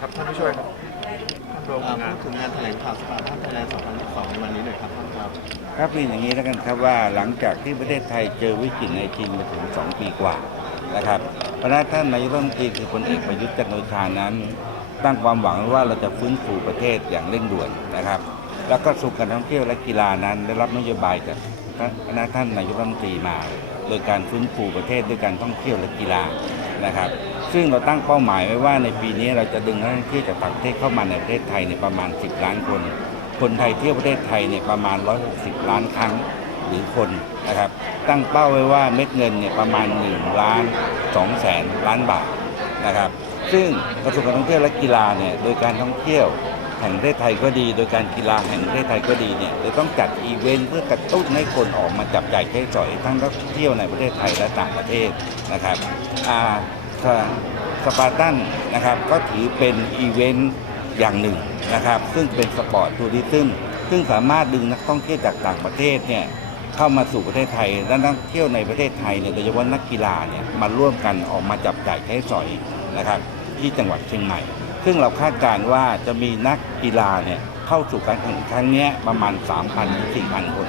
ครับท่านผู้ช่วยครับท่านรองอ่างาน พูดถึงงานแถลงข่าวสปาท่านไทยแลนด์2022ในวันนี้หน่อยครับท่านครับ ครับเป็นอย่างนี้แล้วกันครับว่าหลังจากที่ประเทศไทยเจอวิกฤตในจีนมาถึง 2 ปีกว่านะครับพระท่านนายกรัฐมนตรีคือพลเอกประยุทธ์จันทร์โอชานั้น ตั้งความหวังว่าเราจะฟื้นฟูประเทศอย่างเร่งด่วนนะครับ แล้วก็สุขการท่องเที่ยวและกีฬานั้นได้รับนโยบายจากคณะท่านนายกรัฐมนตรีมา โดยการฟื้นฟูประเทศด้วยการท่องเที่ยวและกีฬานะครับ ซึ่งเราตั้งเป้าหมายไว้ว่าในปีนี้เราจะดึงนักท่องเที่ยวจากต่างประเทศเข้ามาในประเทศไทยในประมาณ 10 ล้านคน คนไทยเที่ยวประเทศไทยเนี่ยประมาณ 160 ล้านครั้งหรือคนนะครับ ตั้งเป้าไว้ว่าเม็ดเงินเนี่ยประมาณ1ล้าน2แสนล้านบาทนะครับ ซึ่งกระทรวงการท่องเที่ยวและกีฬาเนี่ยโดยการท่องเที่ยวแห่งประเทศไทยก็ดี โดยการกีฬาแห่งประเทศไทยก็ดีเนี่ยจะต้องจัดอีเวนต์เพื่อกระตุ้นให้คนออกมาจับจ่ายใช้สอยทั้งนักท่องเที่ยวในประเทศไทยและต่างประเทศนะครับอ่า สปาร์ตันนะครับก็ถือเป็นอีเวนต์อย่างหนึ่งนะครับ ซึ่งเป็นสปอร์ตทัวริซึมซึ่งสามารถดึงนักท่องเที่ยวจากต่างประเทศเนี่ยเข้ามาสู่ประเทศไทย และนักเที่ยวในประเทศไทยเนี่ยโดยเฉพาะนักกีฬาเนี่ยมาร่วมกันออกมาจับจ่ายใช้สอยนะครับ ที่จังหวัดเชียงใหม่ ซึ่งเราคาดการณ์ว่าจะมีนักกีฬาเนี่ยเข้าสู่การแข่งขันครั้งเนี้ยประมาณ 3,000ถึง4,000 คน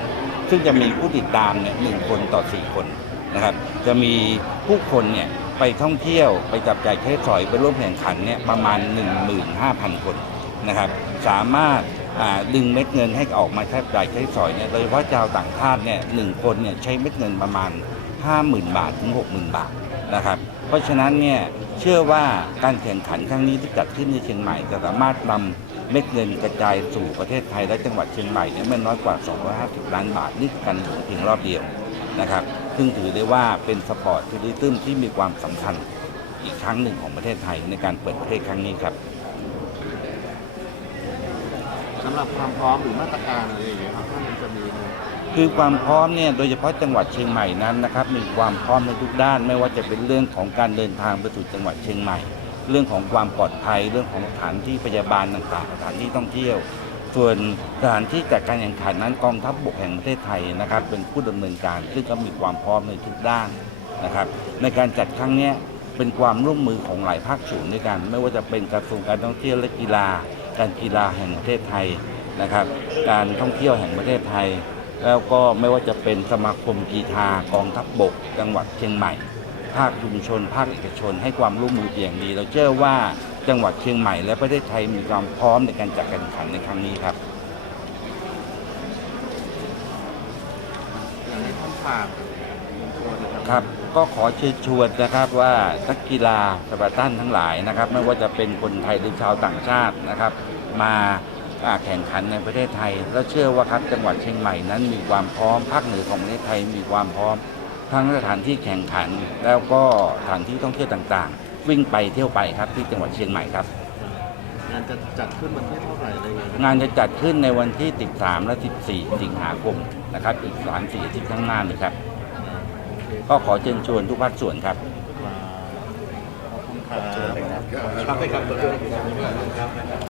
ซึ่งจะมีผู้ติดตามเนี่ยหนึ่งคนต่อ 4 คนนะครับ จะมีผู้คนเนี่ย ไปท่องเที่ยวไปจับจ่ายใช้สอยไปร่วมแข่งขันเนี่ยประมาณ 15,000 คนนะครับสามารถดึงเม็ดเงินให้ออกมาใช้จ่ายใช้สอยเนี่ยโดยเฉพาะชาวต่างชาติเนี่ยหนึ่งคนเนี่ยใช้เม็ดเงินประมาณ 50,000 บาทถึง 60,000 บาทนะครับเพราะฉะนั้นเนี่ยเชื่อว่าการแข่งขันครั้งนี้ที่จัดขึ้นในเชียงใหม่จะสามารถนำเม็ดเงินกระจายสู่ประเทศไทยและจังหวัดเชียงใหม่เนี่ยไม่น้อยกว่า 250 ล้านบาทนี่การหมุนเพียงรอบเดียวนะครับ ซึ่งถือได้ว่าเป็นสปอร์ตทัวริซึมที่มีความสำคัญอีกครั้งหนึ่งของประเทศไทยในการเปิดประเทศครั้งนี้ครับสำหรับความพร้อมหรือมาตรการอะไรอย่างเงี้ยครับท่านมันจะมีไหมคือความพร้อมเนี่ยโดยเฉพาะจังหวัดเชียงใหม่นั้นนะครับ มีความพร้อมในทุกด้าน ไม่ว่าจะเป็นเรื่องของการเดินทางไปสู่จังหวัดเชียงใหม่ เรื่องของความปลอดภัย เรื่องของสถานที่พยาบาลต่างๆสถานที่ท่องเที่ยว ส่วนสถานที่จัดการแข่งขันนั้นกองทัพบกแห่งประเทศไทยนะครับ เป็นผู้ดำเนินการซึ่งก็มีความพร้อมในทุกด้านนะครับ ในการจัดครั้งนี้เป็นความร่วมมือของหลายภาคส่วนด้วยกัน ไม่ว่าจะเป็นกระทรวงการท่องเที่ยวและกีฬา การกีฬาแห่งประเทศไทยนะครับ การท่องเที่ยวแห่งประเทศไทย แล้วก็ไม่ว่าจะเป็นสมาคมกีฬากองทัพบบก จังหวัดเชียงใหม่ ภาคชุมชน ภาคเอกชน ให้ความร่วมมืออย่างดี เราเชื่อว่า จังหวัดเชียงใหม่และประเทศไทยมีความพร้อมในการจัดการแข่งขันในครั้งนี้ครับอย่างนี้ท่านฝากชวนนะคครับรับก็ขอเชิญชวนนะครับว่านักกีฬาสปาร์ตันทั้งหลายนะครับ ไม่ว่าจะเป็นคนไทยหรือชาวต่างชาตินะครับมาอ่าแข่งขันในประเทศไทย แล้วเชื่อว่าครับจังหวัดเชียงใหม่นั้นมีความพร้อมภาคเหนือของประเทศไทยมีความพร้อมทั้งสถานที่แข่งขัน แล้วก็สถานที่ท่องเที่ยวต่างๆ วิ่งไปเที่ยวไปครับที่จังหวัดเชียงใหม่ครับ งานจะจัดขึ้นวันที่เท่าไหร่อะไรอย่างเงี้ยงานจะจัดขึ้นในวันที่ 13 และ 14 สิงหาคมนะครับ อีก 3 4อาทิตย์ข้างหน้านี้ครับโอเคก็ขอเชิญชวนทุกภาคส่วนครับ ขอบคุณครับ